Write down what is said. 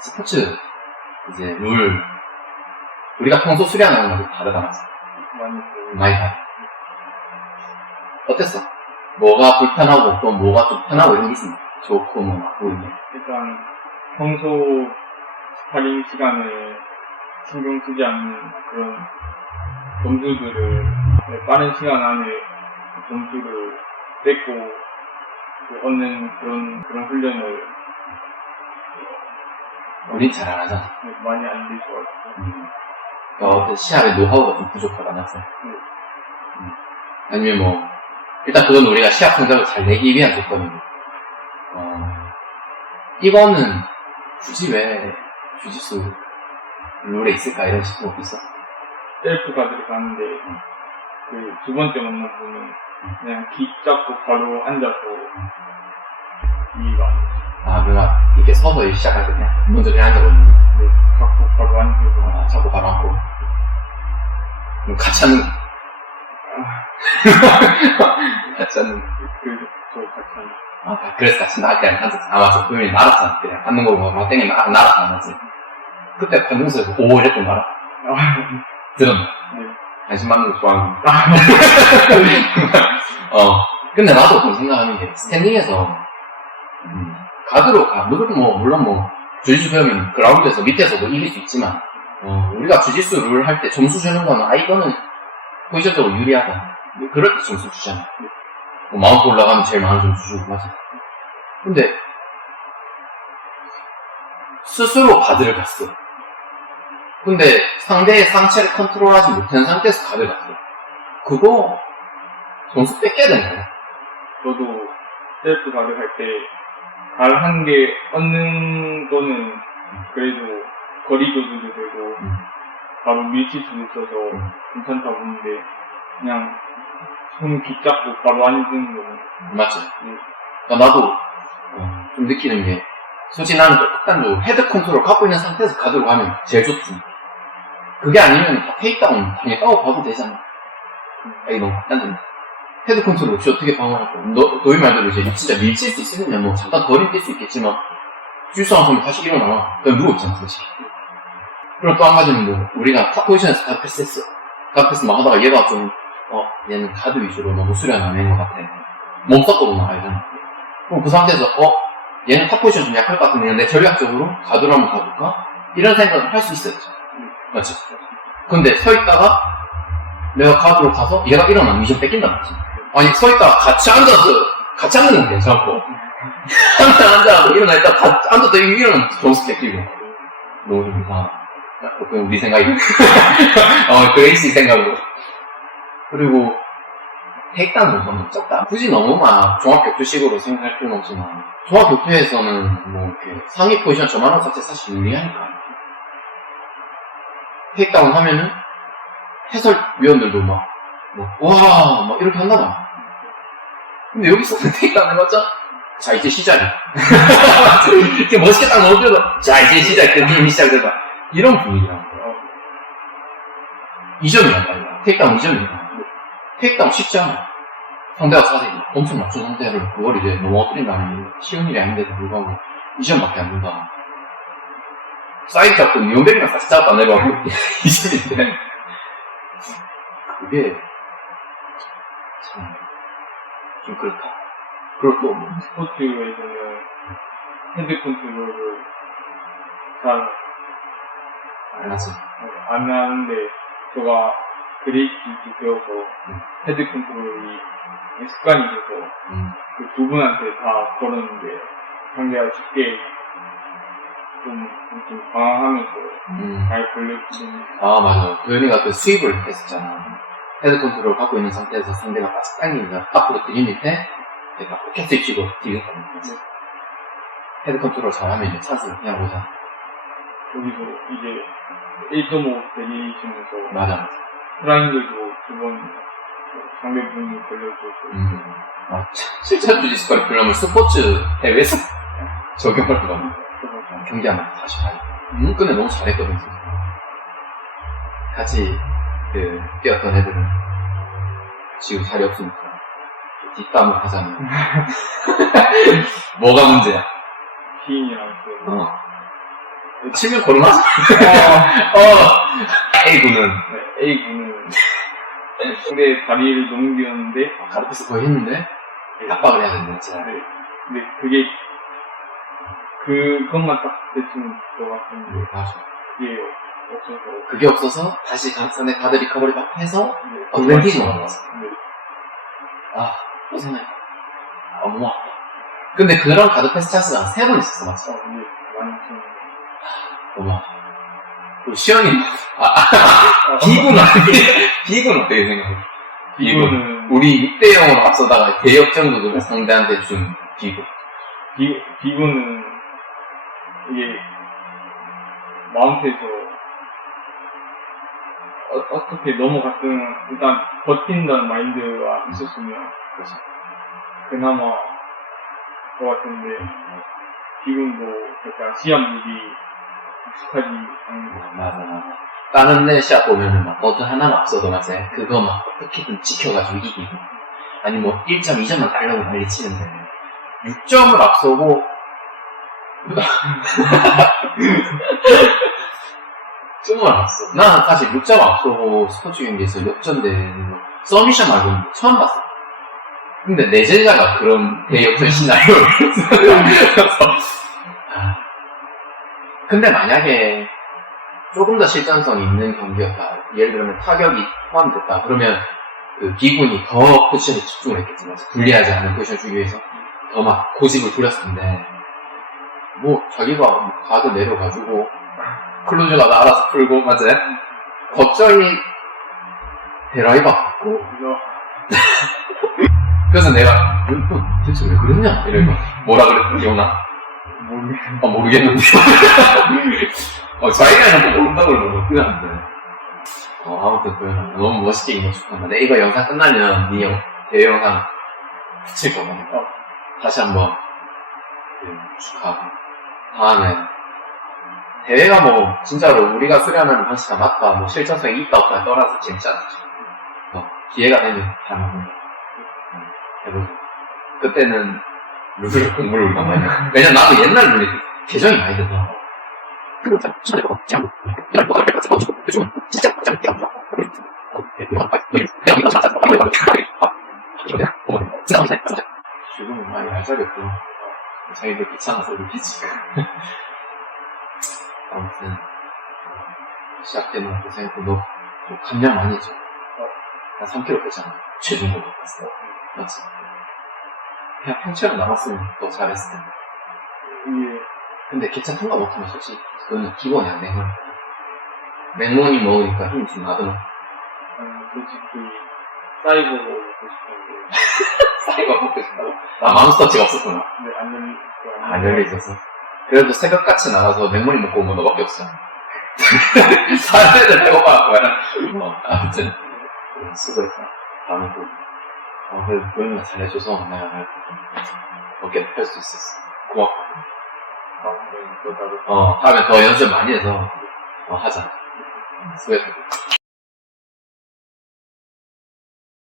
스포츠 이제 룰 우리가 평소 수련하는 거랑 다르다 맞지? 많이 다르다. 어땠어? 뭐가 불편하고 또 뭐가 좀 편하고 이런 게 있습니까? 좋고 뭐 나쁘고 있네. 일단 평소 스파링 시간에 신경 쓰지 않는 그런 점수들을 빠른 시간 안에 점수를 뺏고 얻는 그런 훈련을 우린 잘 안 하잖아. 많이 안 될 것 같아요. 어떤 시합의 노하우가 좀 부족하다 맞어? 아니면 뭐 일단 그건 우리가 시합 성적을 잘 내기 위한 조건이고 이거는 굳이 왜 주짓수 룰에 있을까 이런 싶은 거 있어? 셀프가 들어가는데 그 두 번째 만남 보면 그냥 기 잡고 바로 앉아서 이해가 안 돼. 아, 그러니까 이렇게 서서 시작할 때 그냥 먼저 그냥 앉아버리는 거. 네, 잡고 바로 앉고 잡고 바로 앉고. 그럼 같이 앉는 거. 같이 앉는 거. 그래서 저 같이 앉고. 아, 그래서 같이 나갈 때 앉았어. 아, 맞아. 그러면 날았잖아. 그냥 앉는 거고 막 땡이 날았잖아. 맞지? 그때 관중석에서 오 이랬던 거 알아? 들었나? 네. 관심 받는 거 좋아하는 거. 근데 나도 그런 생각하는 게 스탠딩에서 가드로 가. 물론 주짓수 배우면 그라운드에서 밑에서도 이길 수 있지만 우리가 주짓수 룰 할 때 점수 주는 거는 이거는 포지션적으로 유리하다. 그럴 때 점수 주잖아. 마운트 올라가면 제일 많은 점수 주고 맞아. 근데 스스로 가드를 갔어. 근데 상대의 상체를 컨트롤하지 못한 상태에서 가드를 갔어. 그거 점수 뺏겨야 되는 거야. 저도 셀프 가드 할 때 발 한 개 얻는 거는 그래도 거리 조절도 되고 바로 밀칠 수도 있어서 괜찮다 보는데 그냥 손 붙잡고 바로 앉는 거는 맞지? 그러니까 나도 좀 느끼는 게 솔직히 나는 또 극단적으로 헤드 컨트롤 갖고 있는 상태에서 가드로 가면 제일 좋지. 그게 아니면 다 테이크다운 당연히 따고 봐도 되잖아. 이거 너무 극단적이야. 헤드 컨트롤 없이 어떻게 방어할 거야? 너희 말대로 이제 진짜 밀칠 수 있으면 뭐 잠깐 거리 뛸 수 있겠지만 주짓수하는 사람이 다시 일어나. 그냥 누워있잖아, 솔직히. 그리고 또 한 가지는 뭐 우리가 탑 포지션에서 가드 패스했어. 가드 패스 막 하다가 얘가 좀 얘는 가드 위주로 너무 수련 안 하는 것 같아. 몸 섞어도 나가야잖아. 그럼 그 상태에서 얘는 탑 포지션 좀 약할 것 같은데 내 전략적으로 가드로 한번 가볼까? 이런 생각을 할 수 있어야지. 맞지? 근데 서 있다가 내가 가드로 가서 얘가 일어나면 미션 뺏긴단 말이지. 아니 서 있다가 같이 앉는 건 괜찮고 앉아서 일어나니까 앉았다 일어나면 점수 뺏기고 너무 좀 이상하다. 그건 우리 생각이고 그레이시 생각으로. 그리고 테이크다운은 너무 적다. 굳이 너무 막 종합격투식으로 생각할 필요는 없지만 종합격투에서는 뭐 이렇게 상위 포지션 저만한 자체 사실 유리하니까 테이크다운 하면은 해설위원들도 막 이렇게 한단 말이야. 근데 여기서는 테이크다운 해봤자 자 이제 시작이야. 이렇게 멋있게 딱 넣어줘서 자 이제 시작, 게임이 시작되다 이런 분위기라는 거야. 2점이란 말이야. 테이크다운 2점이야. 테이크다운 쉽지 않아. 상대가 자세히 엄청 낮춘 상태를 그걸 이제 넘어뜨린다는 쉬운 일이 아닌데도 불구하고 2점밖에 안 준다. 사이드 잡고 니온백이랑 같이 잡았다 내려가고 2점인데 그게 참 좀 그렇다. 그리고 스포츠에서는 헤드 컨트롤을 잘 안 하지. 안 하는데 제가 그레이시 배워서 헤드 컨트롤이 습관이 돼서 그 두 분한테 다 걸었는데 상대가 쉽게 좀 방황하면서 잘 걸렸거든요. 아 맞아. 도현이가 그 스윕을 했었잖아. 헤드 컨트롤 갖고 있는 상태에서 상대가 빠져 당기니까 앞으로 들이밀 때 내가 포켓 스위치고 뒤졌다는 거지. 헤드 컨트롤 잘하면 이제 찬스를 그냥 보자. 거기서 이제 1.5 베리에이션에서 맞아. 트라이앵글도 두 번 상대분이 걸려줘서 실전 주짓수까지 보려면 스포츠 대회에서 적용할 것 같네. 경기하면 다시 봐요. 근데 너무 잘했거든, 진짜. 같이, 뛰었던 애들은 지금 자리 없으니까 뒷담을 하자면. 뭐가 문제야? 피인이랑 그 치면 걸어나지? A군은. 네, A군은 근데 다리를 넘겼는데 가르쳐서 거의 했는데, 압박을 해야 되는데, 진짜. 네, 근데 그게 그것만 딱 대충 들어갔는데 맞아. 그게 없어서 그게 없어서, 다시 상대 가드 리커버리 막 해서, 네, 웬디지 나왔어. 네. 고생해. 너무 아파. 근데 그런 가드 패스 찬스가 3번 있었어, 맞지? 네, 많이 좀 너무 아파. 그리고 시연이, 비군 어떻게 생각해? 비군은 우리 6대0으로 앞서다가 대역전극을 상대한테 준 비군. 비군은 이게 마운트에서 어떻게 넘어갔든 일단 버틴다는 마인드가 있었으면 그렇죠. 그나마 좋았는데 비군도 약간 시합률이 익숙하지 않은 맞아. 다른 데 시합 보면은 막 어떤 하나만 앞서도 맞아요. 그거 막 어떻게든 지켜가지고 이기고. 아니 뭐 1점, 2점만 따려고 난리 치는데 6점을 앞서고 쯤을 알았어. 난 사실 6점 앞서고 스포츠 경기에서 역전되는 거 서미션 말고는 처음 봤어. 근데 내 제자가 그런 대역전 시나리오를 그래서 근데 만약에 조금 더 실전성 있는 경기였다. 예를 들면 타격이 포함됐다. 그러면 그 비군이 더 포지션에 집중을 했겠지만 불리하지 않은 포지션 주기 위해서 더 막 고집을 부렸을 텐데 뭐 자기가 가드 내려가지고 클로즈가 알아서 풀고 맞아요? 갑자기 데라이바 받고 그래서 내가 대체 왜 그랬냐? 이러고 뭐라 그랬지? 기억나? 모르겠는데 자기가 모른다고 그러면 어떻게 하는데 아무튼 너무 멋있게 이거 축하한다. 근데 이거 영상 끝나면 대회 영상 붙일 거거든. 다시 한번 축하하고 다음에 대회가 뭐 진짜로 우리가 수련하는 방식이 맞다 뭐 실전성이 있다 없다 떠나서 재밌지 않지. 기회가 되면 한번 해보자. 그때는 룰 공부를 우리가 많이 해. 왜냐면 나도 옛날 룰이 개정이 많이 돼서 지금은 많이 알짜렸고 자기들 귀찮아서 이렇게지. 아무튼 시작되는 고생했고 너 감량 많이 했죠? 한 3kg 뺐잖아. 최종적으로 뺐어. 맞지? 그냥 평체로 남았으면 더 잘했을 텐데. 예. 근데 개차 통과 못하면 솔직히 그건 기본이야. 맹몬이 먹으니까 힘이 좀 나더라. 솔직히 사이버 먹고 싶은데 사이가 먹고 싶다고? 맘스터치가 없었구나. 근데 안 열려 있어서. 그래도 새벽같이 나가서 맹몬이 먹고 온 건 너밖에 없어. 사람들은 배고파갖고 아무튼 수고했다. 다음에 또 그래도 보이면 잘해줘서 내가 어깨를 펼 수 있었어. 고맙고. 다음에 더 연습 많이 해서 하자. 수고했다.